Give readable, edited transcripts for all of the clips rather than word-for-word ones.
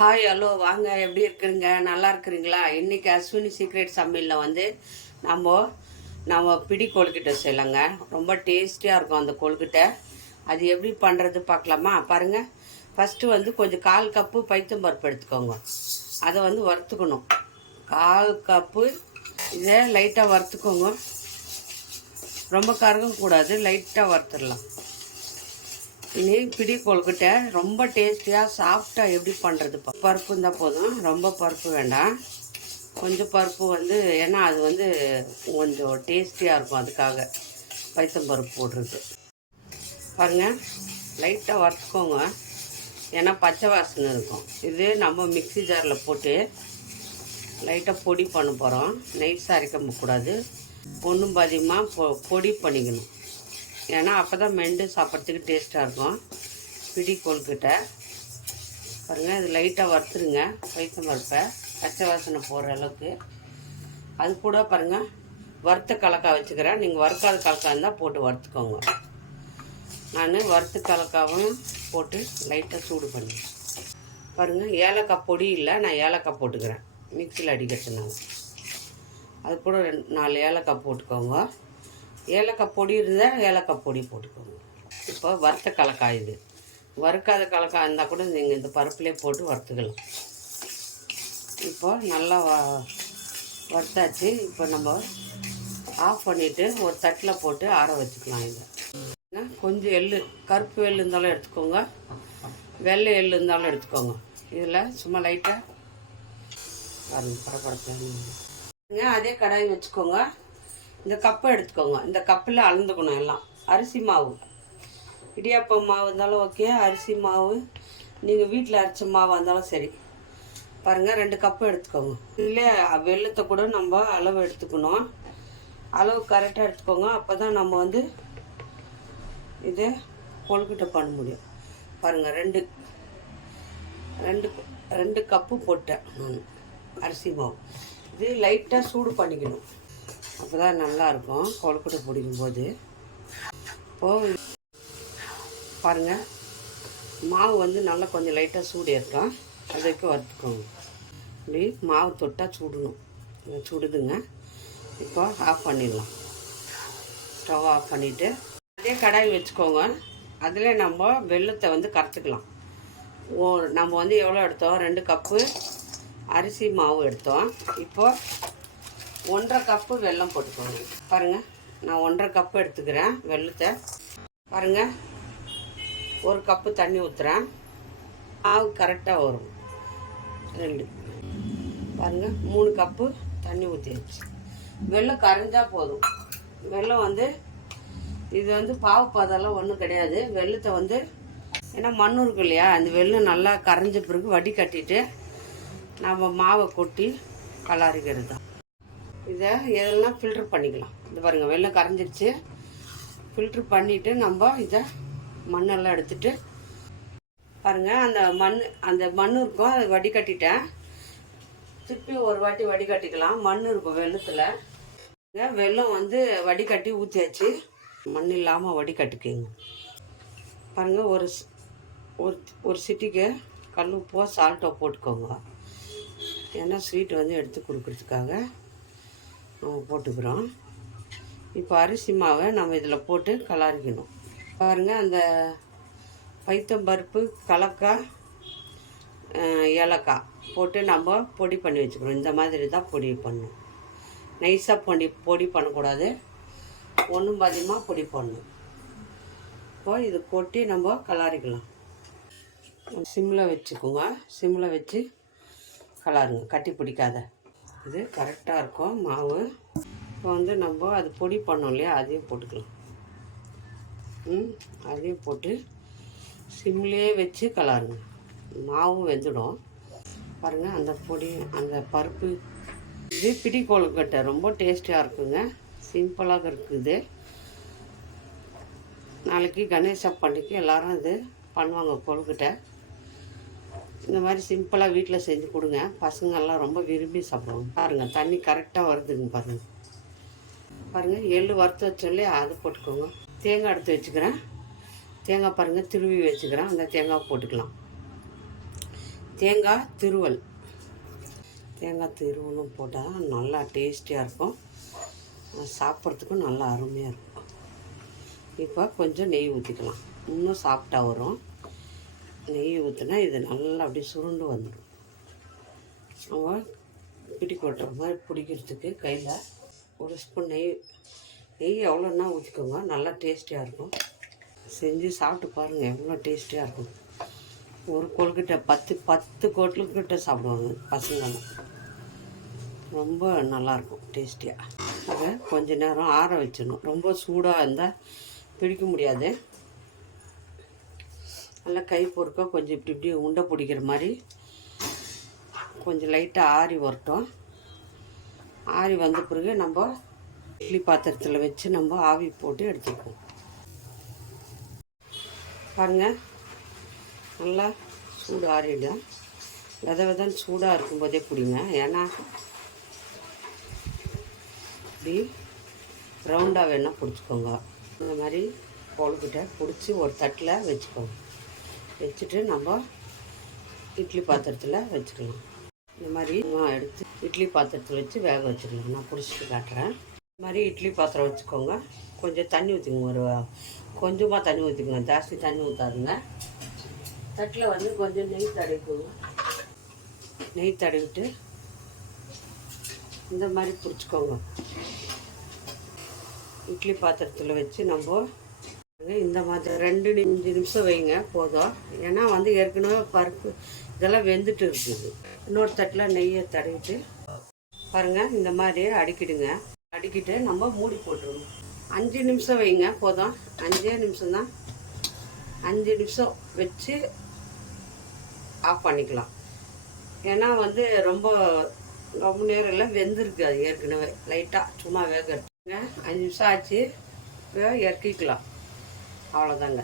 Hi hello வாங்க, எப்படி இருக்கிறீங்க? நல்லா இருக்கிறீங்களா? இன்றைக்கி அஸ்வினி சீக்ரெட் சமையலில் வந்து நம்ம பிடி கொழுக்கிட்ட செய்யலாங்க. ரொம்ப டேஸ்டியாக இருக்கும் அந்த கொழுக்கிட்ட. அது எப்படி பண்ணுறது பார்க்கலாமா? பாருங்கள். ஃபஸ்ட்டு வந்து கொஞ்சம் 1/4 கப்பு பைத்தம்பருப்பு எடுத்துக்கோங்க. அதை வந்து வறுத்துக்கணும். 1/4 கப்பு இதை லைட்டாக வறுத்துக்கோங்க. ரொம்ப கருகக்கூடாது, லைட்டாக வறுத்துடலாம். இனி பிடி கொழுக்கிட்ட ரொம்ப டேஸ்டியாக சாஃப்டாக எப்படி பண்ணுறது பருப்பு இருந்தால் போதும், ரொம்ப பருப்பு வேண்டாம். கொஞ்சம் பருப்பு வந்து, ஏன்னா அது வந்து கொஞ்சம் டேஸ்டியாக இருக்கும், அதுக்காக பைத்தம்பருப்பு போடுறது. பாருங்கள், லைட்டாக வறுத்துக்கோங்க, ஏன்னா பச்சை வாசனை இருக்கும். இது நம்ம மிக்ஸி ஜாரில் போட்டு லைட்டாக பொடி பண்ண போகிறோம். நைஸாக அரைக்க கூடாது, ஒன்றும் பாதியமாக பொடி பண்ணிக்கணும். ஏன்னா அப்போ தான் மெண்டு சாப்பிட்றதுக்கு டேஸ்ட்டாக இருக்கும் பிடி கொழுக்கிட்ட. பாருங்கள், இது லைட்டாக வறுத்துருங்க பைத்தம்பருப்பை, பச்சை வாசனை போகிற அளவுக்கு. அது கூட பாருங்கள், வறுத்த கலக்காய் வச்சுக்கிறேன். நீங்கள் வறுக்காத கலக்காய் இருந்தால் போட்டு வறுத்துக்கோங்க. நான் வறுத்த கலக்காவும் போட்டு லைட்டாக சூடு பண்ணி பாருங்கள். ஏலக்காய் பொடி இல்லை, நான் ஏலக்காய் போட்டுக்கிறேன் மிக்சியில் அடிக்கிறதுனால. அது கூட 4 ஏலக்காய் போட்டுக்கோங்க. ஏலக்காய் பொடி இருந்தால் ஏலக்காய் பொடி போட்டுக்கோங்க. இப்போ வறுத்த கலக்காய், இது வறுக்காத கலக்காய் இருந்தால் கூட நீங்கள் இந்த பருப்புலேயே போட்டு வறுத்துக்கலாம். இப்போ நல்லா வறுத்தாச்சு. இப்போ நம்ம ஆஃப் பண்ணிவிட்டு ஒரு தட்டில் போட்டு ஆற வச்சுக்கலாம். இதை கொஞ்சம் எள்ளு, கருப்பு எள்ளு இருந்தாலும் எடுத்துக்கோங்க, வெள்ளை எள்ளு இருந்தாலும் எடுத்துக்கோங்க. இதில் சும்மா லைட்டாக படப்படப்பு. அதே கடாய் வச்சுக்கோங்க. இந்த கப்பை எடுத்துக்கோங்க. இந்த கப்பில் அளந்துக்கணும் எல்லாம். அரிசி மாவு, இடியாப்பம் மாவு இருந்தாலும் ஓகே, அரிசி மாவு நீங்கள் வீட்டில் அரைச்ச மாவு இருந்தாலும் சரி. பாருங்கள், 2 கப்பு எடுத்துக்கோங்க. இல்லை வெள்ளத்தை கூட நம்ம அளவு எடுத்துக்கணும். அளவு கரெக்டாக எடுத்துக்கோங்க. அப்போ தான் நம்ம வந்து இதை கொழுக்கிட்ட பண்ண முடியும். பாருங்கள், 2 கப்பு போட்டேன் நான் அரிசி மாவு. இது லைட்டாக சூடு பண்ணிக்கணும், அப்போ தான் நல்லாயிருக்கும் கொழுக்கட்டை பிடிக்கும்போது. இப்போது பாருங்கள், மாவு வந்து நல்லா கொஞ்சம் லைட்டாக சூடு ஏற்கும், அதுக்கு வறுத்துக்கோங்க. இப்படி மாவு தொட்டால் சுடணும், சுடுதுங்க. இப்போ ஆஃப் பண்ணிடலாம். ஸ்டவ் ஆஃப் பண்ணிவிட்டு அதே கடாய் வச்சுக்கோங்க. அதில் நம்ம வெல்லத்தை வந்து கரைச்சிக்கலாம். நம்ம வந்து எவ்வளோ எடுத்தோம்? 2 கப்பு அரிசி மாவு எடுத்தோம். இப்போது 1/2 கப்பு வெல்லம் போட்டுக்கோங்க. பாருங்கள், நான் 1/2 கப்பு எடுத்துக்கிறேன் வெல்லத்தை. பாருங்கள், 1 கப்பு தண்ணி ஊற்றுறேன். மாவு கரெக்டாக வரும். 2 பாருங்கள், 3 கப்பு தண்ணி ஊற்றிடுச்சு. வெல்லம் கரைஞ்சால் போதும். வெல்லம் வந்து இது வந்து பாவு பாதெல்லாம் ஒன்றும் கிடையாது. வெல்லத்தை வந்து, ஏன்னா மண் இருக்கு இல்லையா, அந்த வெல்லம் நல்லா கரைஞ்ச பிறகு வடிகட்டிட்டு நம்ம மாவை கொட்டி கலாரிக்கிறது தான். இதை எதெல்லாம் ஃபில்ட்ரு பண்ணிக்கலாம். இது பாருங்கள், வெள்ளம் கரைஞ்சிருச்சு. ஃபில்ட்ரு பண்ணிவிட்டு நம்ம இதை மண்ணெல்லாம் எடுத்துகிட்டு பாருங்கள், அந்த மண் இருக்கும், அதை வடிகட்டிட்டேன். திருப்பி ஒரு வாட்டி வடிகட்டிக்கலாம். மண் இருக்கும் வெள்ளத்தில். வெல்லம் வந்து வடிகட்டி ஊற்றியாச்சு. மண் இல்லாமல் வடிகட்டிக்கிங்க. பாருங்கள், ஒரு சிட்டிக்கு கல் உப்போ சால்ட்டோ போட்டுக்கோங்க. ஏன்னா ஸ்வீட் வந்து எடுத்து கொடுக்குறதுக்காக நம்ம போட்டுக்கிறோம். இப்போ அரிசி மாவை நம்ம இதில் போட்டு கலாரிக்கணும். பாருங்கள், அந்த பைத்தம்பருப்பு, கலக்காய், ஏலக்காய் போட்டு நம்ம பொடி பண்ணி வச்சுக்கிறோம். இந்த மாதிரி தான் பொடி பண்ணணும். நைஸாக பொடி பண்ணக்கூடாது, ஒன்றும் பாதியமாக பொடி பண்ணணும். இப்போ இது கொட்டி நம்ம கலாரிக்கலாம். சிம்மில் வச்சுக்கோங்க. சிம்மில் வச்சு கலாருங்க, கட்டி பிடிக்காத. இது கரெக்டாக இருக்கும் மாவு. இப்போ வந்து நம்ம அது பொடி பண்ணோம் இல்லையா, அதையும் போட்டுக்கலாம். அதையும் போட்டு சிம்லேயே வச்சு கலாருங்க. மாவும் வெந்துடும். பாருங்கள், அந்த பொடி, அந்த பருப்பு. இது பிடி கொழுக்கட்டை ரொம்ப டேஸ்டியாக இருக்குங்க. சிம்பிளாக இருக்குது. நாளைக்கு கணேச பண்டிகைக்கு எல்லோரும் இது பண்ணுவாங்க கொழுக்கட்டை. இந்த மாதிரி சிம்பிளாக வீட்டில் செஞ்சு கொடுங்க. பசங்கள்லாம் ரொம்ப விரும்பி சாப்பிடுவாங்க. பாருங்கள், தண்ணி கரெக்டாக வருதுங்க. பாருங்கள், எள்ளு வறுத்து வச்சோல்லையே, அது போட்டுக்கோங்க. தேங்காய் எடுத்து வச்சுக்கிறேன். தேங்காய் பாருங்கள், திருவி வச்சுக்கிறேன். அந்த தேங்காய் போட்டுக்கலாம். தேங்காய் திருவலும் போட்டால் நல்லா டேஸ்டியாக இருக்கும், சாப்பிட்றதுக்கும் நல்லா அருமையாக இருக்கும். இப்போ கொஞ்சம் நெய் ஊற்றிக்கலாம், இன்னும் சாஃப்டாக வரும். நெய் ஊற்றினா இது நல்லா அப்படியே சுருண்டு வந்துடும். நம்ம பிடி கொட்டுற மாதிரி பிடிக்கிறதுக்கு கையில் ஒரு ஸ்பூன் நெய் எவ்வளோன்னா ஊற்றிக்கோங்க, நல்லா டேஸ்டியாக இருக்கும். செஞ்சு சாப்பிட்டு பாருங்கள், எவ்வளோ டேஸ்டியாக இருக்கும். ஒரு கொழுக்கிட்ட 10 கொழுக்கிட்ட சாப்பிடுவாங்க பசங்களாம். ரொம்ப நல்லாயிருக்கும் டேஸ்டியாக. அதை கொஞ்ச நேரம் ஆற வச்சிடணும். ரொம்ப சூடாக இருந்தால் பிடிக்க முடியாது. நல்லா கை பொறுக்க கொஞ்சம் இப்படி உண்டை பிடிக்கிற மாதிரி கொஞ்சம் லைட்டாக ஆறி வரட்டும். ஆறி வந்த பிறகு நம்ம இட்லி பாத்திரத்தில் வச்சு நம்ம ஆவி போட்டு எடுத்துக்குவோம். பாருங்கள், நல்லா சூடு ஆறிடும். விதன்னு சூடாக இருக்கும்போதே பிடிங்க. ஏன்னா இப்படி ரவுண்டாக வேணால் பிடிச்சிக்கோங்க. இந்த மாதிரி கொழுக்கிட்ட பிடிச்சி ஒரு தட்டில் வச்சுக்கோங்க. வச்சுட்டு நம்ம இட்லி பாத்திரத்தில் வச்சுக்கலாம். இந்த மாதிரி எடுத்து இட்லி பாத்திரத்தில் வச்சு வேக வச்சுக்கலாம். நான் பிடிச்சிட்டு காட்டுறேன். இந்த மாதிரி இட்லி பாத்திரம் வச்சுக்கோங்க. கொஞ்சம் தண்ணி ஊற்றிக்கோங்க, கொஞ்சமாக தண்ணி ஊற்றிக்கோங்க, ஜாஸ்தி தண்ணி ஊற்றாதுங்க. தட்டில் வந்து கொஞ்சம் நெய் தடவிக்கோங்க. நெய் தடவிட்டு இந்த மாதிரி பிடிச்சிக்கோங்க. இட்லி பாத்திரத்தில் வச்சு நம்ம இந்த மாதிரி 2-5 நிமிஷம் வைங்க போதும். ஏன்னா வந்து ஏற்கனவே பருப்பு இதெல்லாம் வெந்துட்டு இருக்குது. இன்னொரு தட்டில் நெய்யை தடவிட்டு பாருங்கள், இந்த மாதிரி அடிக்கிட்டு நம்ம மூடி போட்டுருவோம். 5 நிமிஷம் வைங்க போதும். 5 நிமிஷம் தான். 5 நிமிஷம் வச்சு ஆஃப் பண்ணிக்கலாம். ஏன்னா வந்து ரொம்ப நேரம் எல்லாம் வெந்திருக்கு. அது ஏற்கனவே லைட்டாக சும்மா வேக எடுத்துங்க. 5 நிமிஷம் ஆச்சு, இறக்கிக்கலாம். அவ்வளோதாங்க.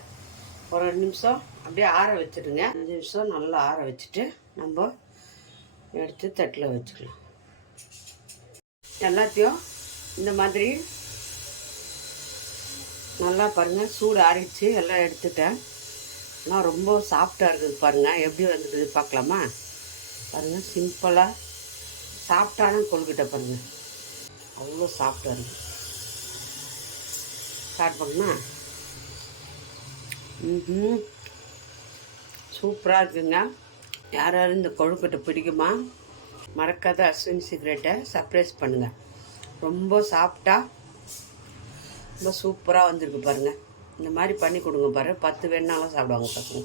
ஒரு 2 நிமிஷம் அப்படியே ஆற வச்சுடுங்க. 5 நிமிஷம் நல்லா ஆற வச்சுட்டு நம்ம எடுத்து தட்டில் வச்சுக்கலாம். எல்லாத்தையும் இந்த மாதிரி நல்லா பாருங்கள், சூடு ஆறிடுச்சு. எல்லாம் எடுத்துட்டேன். ஆனால் ரொம்ப சாஃப்டாக இருக்குது பாருங்கள். எப்படி வந்துடுது பார்க்கலாமா? பாருங்கள், சிம்பிளாக சாஃப்டான கொழுக்கிட்ட பாருங்கள், அவ்வளோ சாஃப்டாக இருக்குது. ஸ்டார்ட் பண்ணுமா? சூப்பராக இருக்குங்க. யாராவது இந்த கொழுக்கட்டை பிடிக்குமா? மறக்காத அஸ்வினி சீக்ரெட்டை சர்ப்ரைஸ் பண்ணுங்கள். ரொம்ப சாஃப்டாக ரொம்ப சூப்பராக வந்திருக்கு பாருங்கள். இந்த மாதிரி பண்ணி கொடுங்க பாரு. 10 வேணுனாலும் சாப்பிடுவாங்க பசங்க.